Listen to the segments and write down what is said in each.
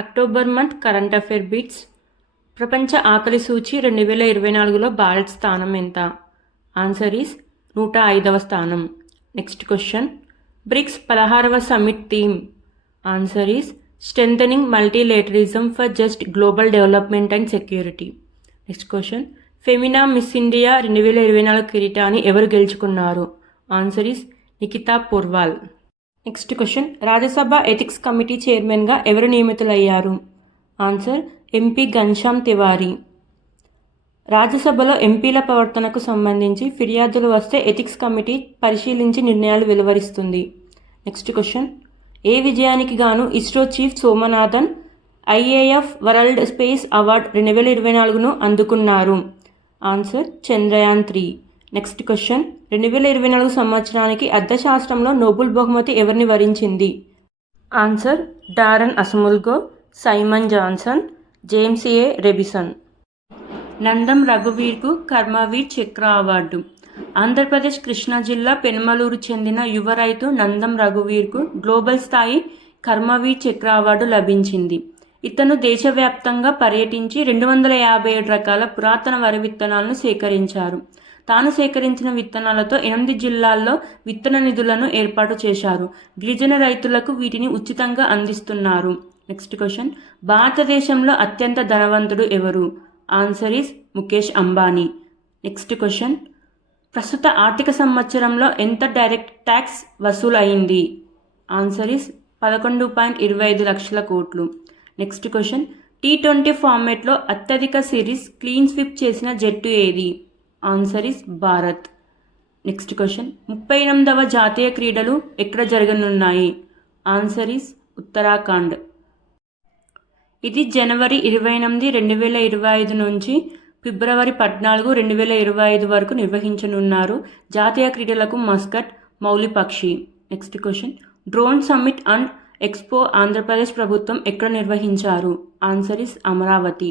October month current affair bits. ప్రపంచ ఆకలి సూచి 2024లో భారత్ స్థానం ఎంత? ఆన్సర్ ఈస్ 105వ స్థానం. Next question. బ్రిక్స్ 16వ summit theme. Answer is strengthening multilateralism for just global development and security. Next question. Femina Miss India 2024 కిరీటాన్ని ఎవరు గెలుచుకున్నారు? Answer is Nikhita Porwal. Next question. Rajya Sabha ethics committee చైర్మన్గా ఎవరు నియమితులయ్యారు? Answer MP Ghanshyam Tiwari. రాజ్యసభలో ఎంపీల ప్రవర్తనకు సంబంధించి ఫిర్యాదులు వస్తే ఎథిక్స్ కమిటీ పరిశీలించి నిర్ణయాలు వెలువరిస్తుంది. Next question. ఏ విజయానికి గాను ISRO chief Somanathan IAF world space award 2024ను అందుకున్నారు? ఆన్సర్ చంద్రయాన్ 3. Next question. 2024 సంవత్సరానికి అర్థశాస్త్రంలో నోబెల్ బహుమతి ఎవరిని వరించింది? ఆన్సర్ డారన్ అసముల్గో, సైమన్ జాన్సన్, జేమ్స్ ఏ రెబిసన్. నందం రఘువీర్కు కర్మవీర్ చక్ర అవార్డు. ఆంధ్రప్రదేశ్ కృష్ణా జిల్లా పెనుమలూరు చెందిన యువ రైతు నందం రఘువీర్కు గ్లోబల్ స్థాయి కర్మవీర్ చక్ర అవార్డు లభించింది. ఇతను దేశవ్యాప్తంగా పర్యటించి 257 రకాల పురాతన వరి విత్తనాలను సేకరించారు. తాను సేకరించిన విత్తనాలతో 8 జిల్లాల్లో విత్తన నిధులను ఏర్పాటు చేశారు. గిరిజన రైతులకు వీటిని ఉచితంగా అందిస్తున్నారు. Next question. భారతదేశంలో అత్యంత ధనవంతుడు ఎవరు? Answer is Mukesh Ambani. Next question. ప్రస్తుత ఆర్థిక సంవత్సరంలో ఎంత డైరెక్ట్ ట్యాక్స్ వసూలు అయింది? ఆన్సర్ ఈస్ 11.25 లక్షల కోట్లు. Next question. T20 ఫార్మాట్లో అత్యధిక సిరీస్ క్లీన్ స్వీప్ చేసిన జట్టు ఏది? Answer is Bharat. Next question. 38వ జాతీయ క్రీడలు ఎక్కడ జరగనున్నాయి? Answer is Uttarakhand. ఇది జనవరి 28, 2025 నుంచి ఫిబ్రవరి 14, 2025 వరకు నిర్వహించనున్నారు. జాతీయ క్రీడలకు మస్కట్ మౌలిపక్షి. Next question. Drone summit and expo Andhra Pradesh ప్రభుత్వం ఎక్కడ నిర్వహించారు? Answer is Amaravati.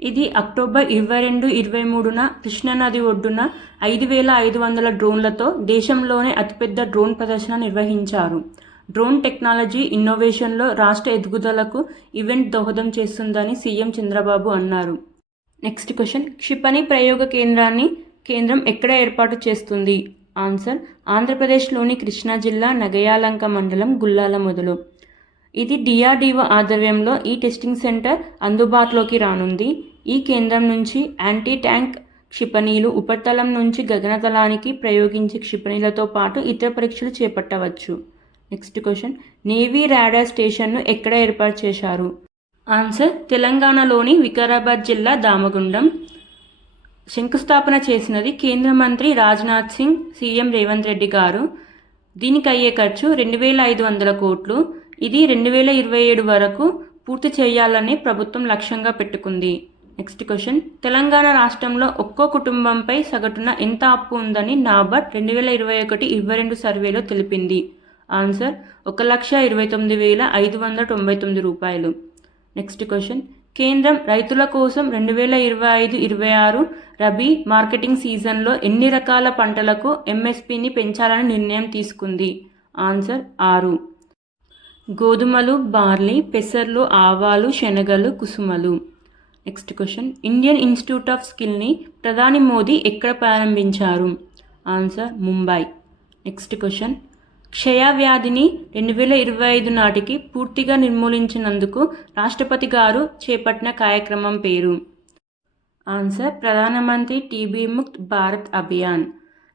ఇది అక్టోబర్ 22, 23న కృష్ణానది ఒడ్డున 5,500 డ్రోన్లతో దేశంలోనే అతిపెద్ద డ్రోన్ ప్రదర్శన నిర్వహించారు. డ్రోన్ టెక్నాలజీ ఇన్నోవేషన్లో రాష్ట్ర ఎదుగుదలకు ఈవెంట్ దోహదం చేస్తుందని సీఎం చంద్రబాబు అన్నారు. Next question. క్షిపణి ప్రయోగ కేంద్రాన్ని కేంద్రం ఎక్కడ ఏర్పాటు చేస్తుంది? ఆన్సర్ ఆంధ్రప్రదేశ్లోని కృష్ణా జిల్లా నగయాలంక మండలం గుల్లాల మొదలు. ఇది DRDO ఆధ్వర్యంలో ఈ టెస్టింగ్ సెంటర్ అందుబాటులోకి రానుంది. ఈ కేంద్రం నుంచి యాంటీ ట్యాంక్ క్షిపణిలు, ఉపరితలం నుంచి గగనతలానికి ప్రయోగించే క్షిపణిలతో పాటు ఇతర పరీక్షలు చేపట్టవచ్చు. Next question. నేవీ రాడార్ స్టేషన్ను ఎక్కడ ఏర్పాటు చేశారు? ఆన్సర్ తెలంగాణలోని వికారాబాద్ జిల్లా దామగుండం. శంకుస్థాపన చేసినది కేంద్ర మంత్రి రాజ్నాథ్ సింగ్, సీఎం రేవంత్ రెడ్డి గారు. దీనికి అయ్యే ఖర్చు 2,500 కోట్లు. ఇది 2027 వరకు పూర్తి చేయాలని ప్రభుత్వం లక్ష్యంగా పెట్టుకుంది. Next question. తెలంగాణ రాష్ట్రంలో ఒక్కో కుటుంబంపై సగటున ఎంత అప్పు ఉందని నాబార్డ్ 2021-22 సర్వేలో తెలిపింది? ఆన్సర్ 1,29,599 రూపాయలు. Next question. కేంద్రం రైతుల కోసం 2025-26 రబీ మార్కెటింగ్ సీజన్లో ఎన్ని రకాల పంటలకు MSPని పెంచాలని నిర్ణయం తీసుకుంది? ఆన్సర్ 6. గోధుమలు, బార్లీ, పెసర్లు, ఆవాలు, శనగలు, కుసుమలు. Next question. Indian Institute of స్కిల్ని ప్రధాని మోదీ ఎక్కడ ప్రారంభించారు? ఆన్సర్ ముంబై. Next question. క్షయ వ్యాధిని 2025 నాటికి పూర్తిగా నిర్మూలించినందుకు రాష్ట్రపతి గారు చేపట్టిన కార్యక్రమం పేరు? ఆన్సర్ ప్రధానమంత్రి టీబీ ముక్త్ భారత్ అభియాన్.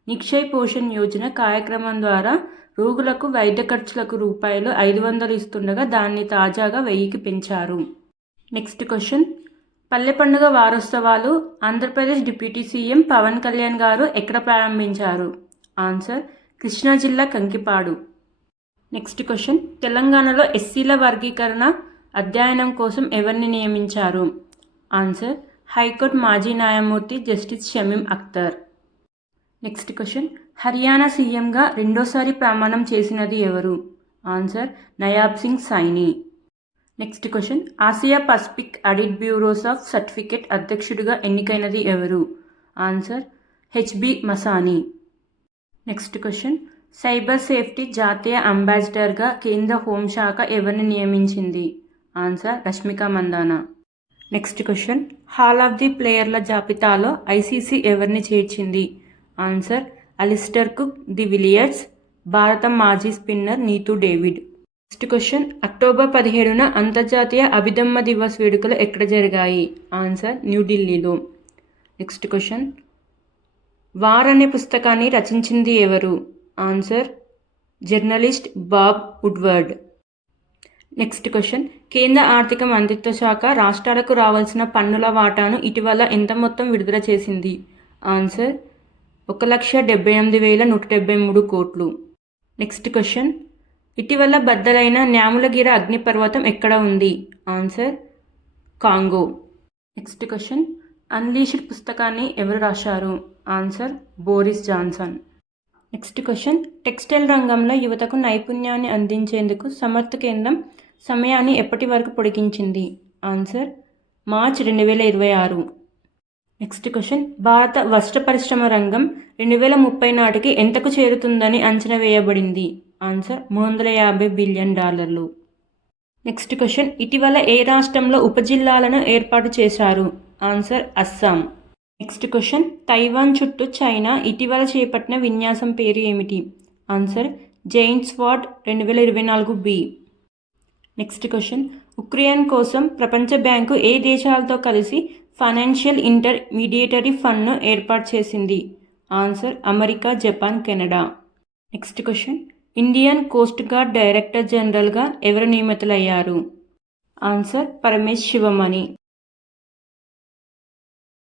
నిక్షయ్ పోషణ్ యోజన కార్యక్రమం ద్వారా రోగులకు వైద్య ఖర్చులకు రూపాయలు 500 ఇస్తుండగా దాన్ని తాజాగా 1000కి పెంచారు. Next question. పల్లె పండుగ వారోత్సవాలు ఆంధ్రప్రదేశ్ డిప్యూటీ సీఎం పవన్ కళ్యాణ్ గారు ఎక్కడ ప్రారంభించారు? ఆన్సర్ కృష్ణా జిల్లా కంకిపాడు. Next question. తెలంగాణలో ఎస్సీల వర్గీకరణ అధ్యయనం కోసం ఎవరిని నియమించారు? ఆన్సర్ హైకోర్టు మాజీ న్యాయమూర్తి justice Shamim Akhtar. Next question. Haryana సీఎంగా రెండోసారి ప్రమాణం చేసినది ఎవరు? Answer Nayab Singh Saini. Next question. Asia Pacific audit bureaus of certificate అధ్యక్షుడిగా ఎన్నికైనది ఎవరు? Answer HB Masani. Next question. Cyber safety జాతీయ అంబాసిడర్గా కేంద్ర హోంశాఖ ఎవరిని నియమించింది? Answer Rashmika Mandanna. Next question, hall of the ప్లేయర్ల జాబితాలో ఐసీసీ ఎవరిని చేర్చింది? Answer Alastair Cook de Villiers, భారత మాజీ spinner Neetu David. Next question, October 17న అంతర్జాతీయ అభిదమ్మ దివస్ వేడుకలు ఎక్కడ జరిగాయి? ఆన్సర్ న్యూఢిల్లీలో. నెక్స్ట్ క్వశ్చన్, వార్ అనే పుస్తకాన్ని రచించింది ఎవరు? Answer journalist Bob Woodward. Next question, కేంద్ర ఆర్థిక మంత్రిత్వ శాఖ రాష్ట్రాలకు రావాల్సిన పన్నుల వాటాను ఇటీవల ఎంత మొత్తం విడుదల చేసింది? ఆన్సర్ 1,78,173 కోట్లు. నెక్స్ట్ క్వశ్చన్, ఇటీవల బద్దలైన న్యాములగిరి అగ్నిపర్వతం ఎక్కడ ఉంది? Answer Congo. Next question, unleashed పుస్తకాన్ని ఎవరు రాశారు? Answer Boris Johnson. Next question, textile రంగంలో యువతకు నైపుణ్యాన్ని అందించేందుకు సమర్థ్ కేంద్రం సమయాన్ని ఎప్పటి వరకు పొడిగించింది? Answer March 2026. నెక్స్ట్ క్వశ్చన్, భారత వస్త్ర పరిశ్రమ రంగం 2030 నాటికి ఎంతకు చేరుతుందని అంచనా వేయబడింది? Answer $350 billion. నెక్స్ట్ క్వశ్చన్, ఇటీవల ఏ రాష్ట్రంలో ఉపజిల్లాలను ఏర్పాటు చేశారు? Answer Assam. Next question, Taiwan చుట్టూ చైనా ఇటీవల చేపట్టిన విన్యాసం పేరు ఏమిటి? Answer giant sword 2024B. Next question, Ukraine కోసం ప్రపంచ బ్యాంకు ఏ దేశాలతో కలిసి ఫైనాన్షియల్ ఇంటర్మీడియటరీ ఫండ్ను ఏర్పాటు చేసింది? Answer America, Japan, Canada. Next question, Indian coast guard director జనరల్గా ఎవరు నియమితులయ్యారు? ఆన్సర్ పరమేశ్ శివమణి.